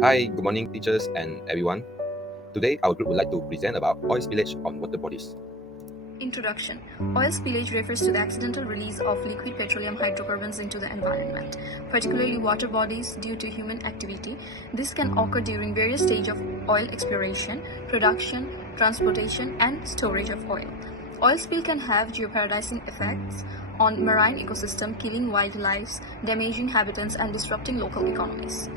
Hi, good morning, teachers and everyone. Today, our group would like to present about oil spillage on water bodies. Introduction. Oil spillage refers to the accidental release of liquid petroleum hydrocarbons into the environment, particularly water bodies due to human activity. This can occur during various stages of oil exploration, production, transportation, and storage of oil. Oil spill can have jeopardizing effects on marine ecosystem, killing wildlife, damaging habitats, and disrupting local economies.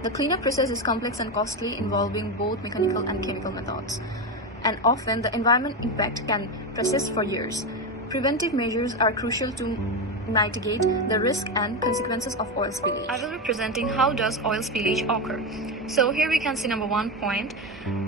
The cleanup process is complex and costly, involving both mechanical and chemical methods, and often the environment impact can persist for years. Preventive measures are crucial to mitigate the risk and consequences of oil spillage. I will be presenting how does oil spillage occur. So here we can see number 1 point.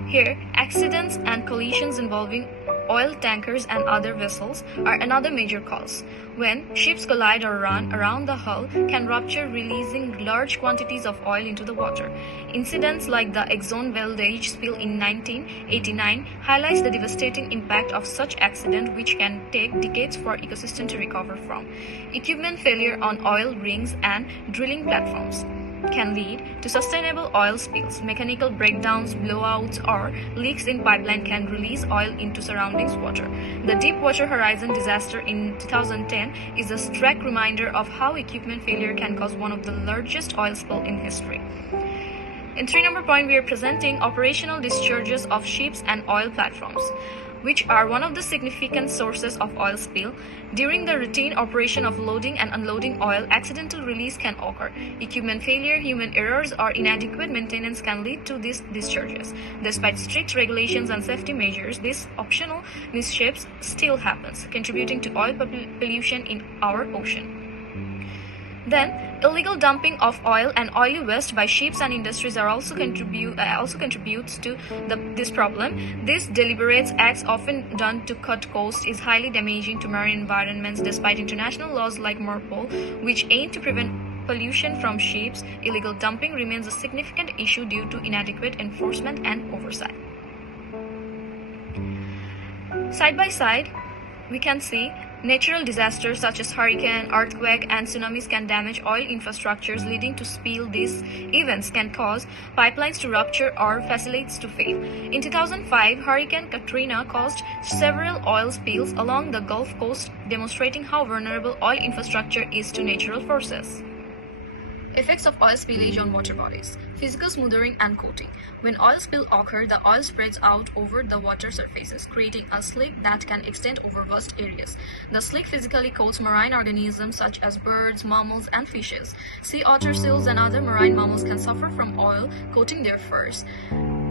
Here, accidents and collisions involving oil tankers and other vessels are another major cause. When ships collide or run around the hull can rupture, releasing large quantities of oil into the water. Incidents like the Exxon Valdez spill in 1989 highlights the devastating impact of such accident, which can take decades for ecosystem to recover from. Equipment failure on oil rigs and drilling platforms can lead to sustainable oil spills. Mechanical breakdowns, blowouts, or leaks in pipeline can release oil into surroundings water. The Deepwater Horizon disaster in 2010 is a stark reminder of how equipment failure can cause one of the largest oil spills in history. In 3 number point, we are presenting operational discharges of ships and oil platforms, which are one of the significant sources of oil spill. During the routine operation of loading and unloading oil, accidental release can occur. Equipment failure, human errors, or inadequate maintenance can lead to these discharges. Despite strict regulations and safety measures, these optional mishaps still happens, contributing to oil pollution in our ocean. Then, illegal dumping of oil and oily waste by ships and industries also contributes to this problem. This deliberate acts, often done to cut costs, is highly damaging to marine environments. Despite international laws like MARPOL, which aim to prevent pollution from ships, illegal dumping remains a significant issue due to inadequate enforcement and oversight. Side by side, we can see natural disasters such as hurricane, earthquake, and tsunamis can damage oil infrastructures, leading to spill. These events can cause pipelines to rupture or facilities to fail. In 2005, Hurricane Katrina caused several oil spills along the Gulf Coast, demonstrating how vulnerable oil infrastructure is to natural forces. Effects of oil spillage on water bodies. Physical smoothing and coating. When oil spill occurs, the oil spreads out over the water surfaces, creating a slick that can extend over vast areas. The slick physically coats marine organisms such as birds, mammals, and fishes. Sea otter, seals, and other marine mammals can suffer from oil coating their furs,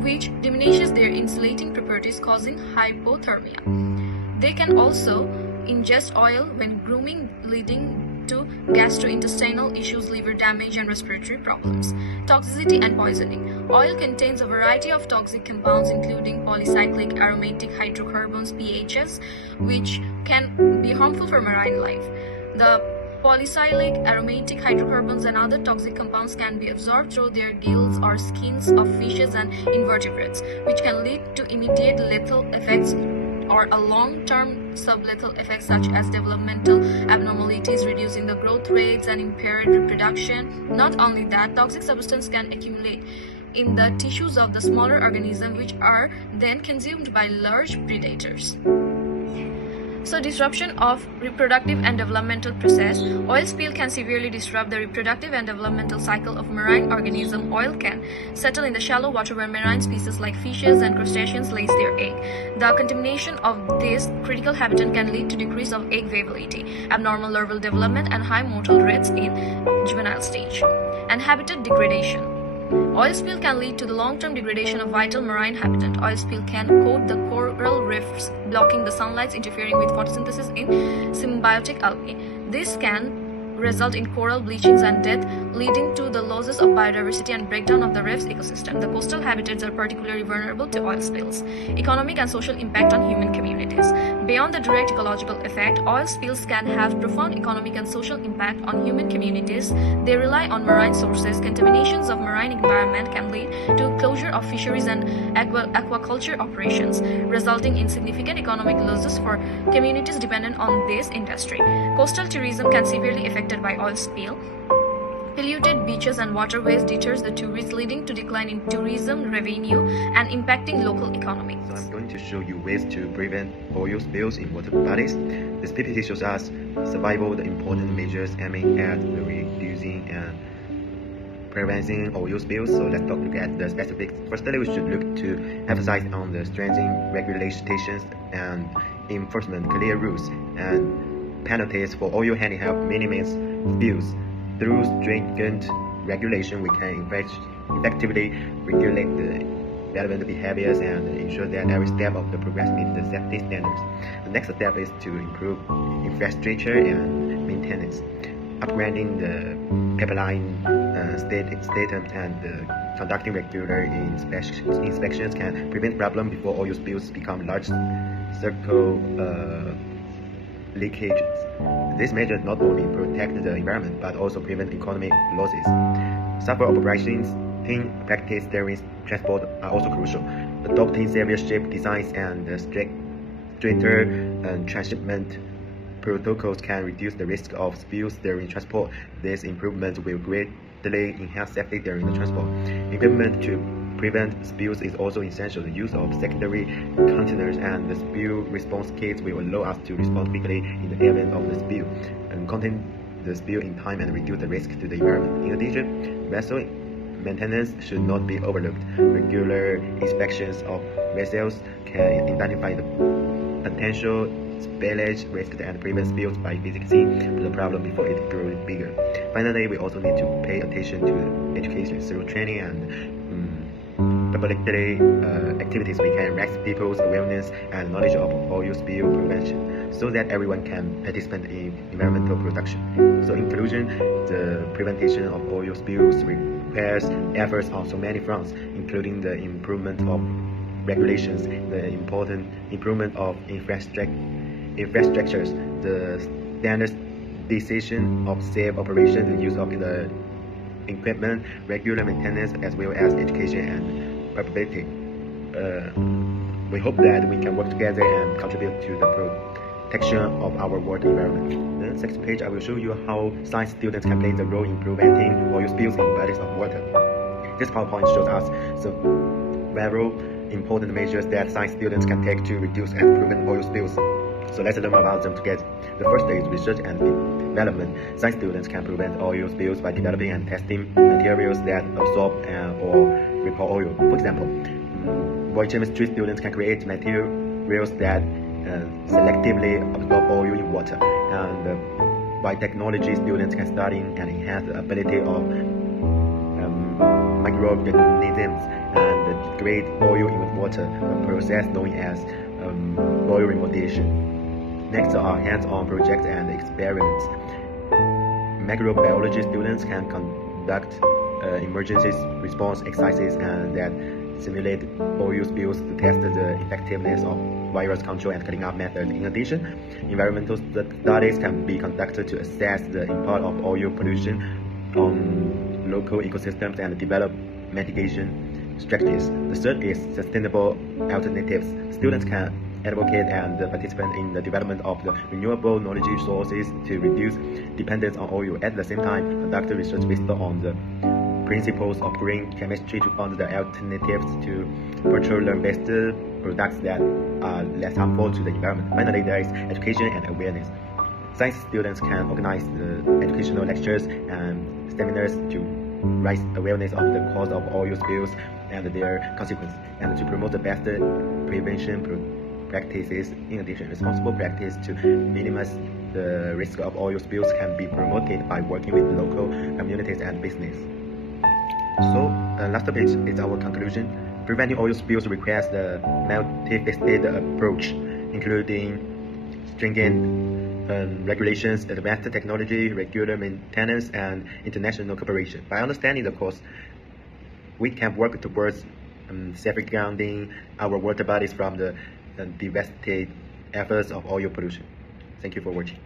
which diminishes their insulating properties, causing hypothermia. They can also ingest oil when grooming, leading to gastrointestinal issues, liver damage, and respiratory problems. Toxicity and poisoning. Oil contains a variety of toxic compounds, including polycyclic aromatic hydrocarbons (PAHs), which can be harmful for marine life. The polycyclic aromatic hydrocarbons and other toxic compounds can be absorbed through their gills or skins of fishes and invertebrates, which can lead to immediate lethal effects or a long-term sublethal effects such as developmental abnormalities, reducing the growth rates, and impaired reproduction. Not only that, toxic substances can accumulate in the tissues of the smaller organisms, which are then consumed by large predators. So, disruption of reproductive and developmental process. Oil spill can severely disrupt the reproductive and developmental cycle of marine organisms. Oil can settle in the shallow water where marine species like fishes and crustaceans lays their egg. The contamination of this critical habitat can lead to decrease of egg viability, abnormal larval development, and high mortal rates in juvenile stage. And habitat degradation. Oil spill can lead to the long-term degradation of vital marine habitat. Oil spill can coat the coral reefs, blocking the sunlight, interfering with photosynthesis in symbiotic algae. This can result in coral bleachings and death, leading to the losses of biodiversity and breakdown of the reef's ecosystem. The coastal habitats are particularly vulnerable to oil spills. Economic and social impact on human communities. Beyond the direct ecological effect, oil spills can have profound economic and social impact on human communities. They rely on marine sources. Contaminations of marine environment can lead to closure of fisheries and aquaculture operations, resulting in significant economic losses for communities dependent on this industry. Coastal tourism can severely affect by oil spill. Polluted beaches and waterways deters the tourists, leading to decline in tourism revenue and impacting local economy. So I'm going to show you ways to prevent oil spills in water bodies. This PPT shows us several important measures aiming at reducing and preventing oil spills. So let's look at the specifics. Firstly, we should look to emphasize on the strengthening regulations and enforcement, clear rules and penalties for oil handling help minimize spills. Through stringent regulation, we can effectively regulate the relevant behaviors and ensure that every step of the progress meets the safety standards. The next step is to improve infrastructure and maintenance. Upgrading the pipeline status and conducting regular inspections can prevent problems before oil spills become large-scale leakages. This measure not only protect the environment but also prevent economic losses. Several operations practice during transport are also crucial. Adopting safer ship designs and stricter transshipment protocols can reduce the risk of spills during transport. This improvement will greatly enhance safety during the transport. Equipment to prevent spills is also essential. The use of secondary containers and the spill response kits will allow us to respond quickly in the event of the spill and contain the spill in time and reduce the risk to the environment. In addition, vessel maintenance should not be overlooked. Regular inspections of vessels can identify the potential spillage risk and prevent spills by fixing the problem before it grows bigger. Finally, we also need to pay attention to education through training and public activities. We can raise people's awareness and knowledge of oil spill prevention so that everyone can participate in environmental protection. So in conclusion, the prevention of oil spills requires efforts on so many fronts, including the improvement of regulations, the important improvement of infrastructures, the standardization of safe operation, the use of the equipment, regular maintenance, as well as education and publicity. We hope that we can work together and contribute to the protection of our water environment. The next page, I will show you how science students can play the role in preventing oil spills in bodies of water. This PowerPoint shows us several important measures that science students can take to reduce and prevent oil spills. So let's learn about them together. The first is research and development. Science students can prevent oil spills by developing and testing materials that absorb or repel oil. For example, biochemistry students can create materials that selectively absorb oil in water. And biotechnology students can study and enhance the ability of microorganisms and create oil in water, a process known as oil remediation. Next are hands-on projects and experiments. Microbiology students can conduct emergency response exercises and that simulate oil spills to test the effectiveness of virus control and cleanup methods. In addition, environmental studies can be conducted to assess the impact of oil pollution on local ecosystems and develop mitigation strategies. The third is sustainable alternatives. Students can advocate and participate in the development of the renewable energy sources to reduce dependence on oil. At the same time, conduct research based on the principles of green chemistry to find the alternatives to petroleum-based products that are less harmful to the environment. Finally, there is education and awareness. Science students can organize educational lectures and seminars to raise awareness of the cause of oil spills and their consequences, and to promote the best prevention practices. In addition, responsible practice to minimize the risk of oil spills can be promoted by working with local communities and business. So, last page is our conclusion. Preventing oil spills requires the multifaceted approach, including stringent regulations, advanced technology, regular maintenance, and international cooperation. By understanding the cause, we can work towards safeguarding our water bodies from the devastating efforts of oil pollution. Thank you for watching.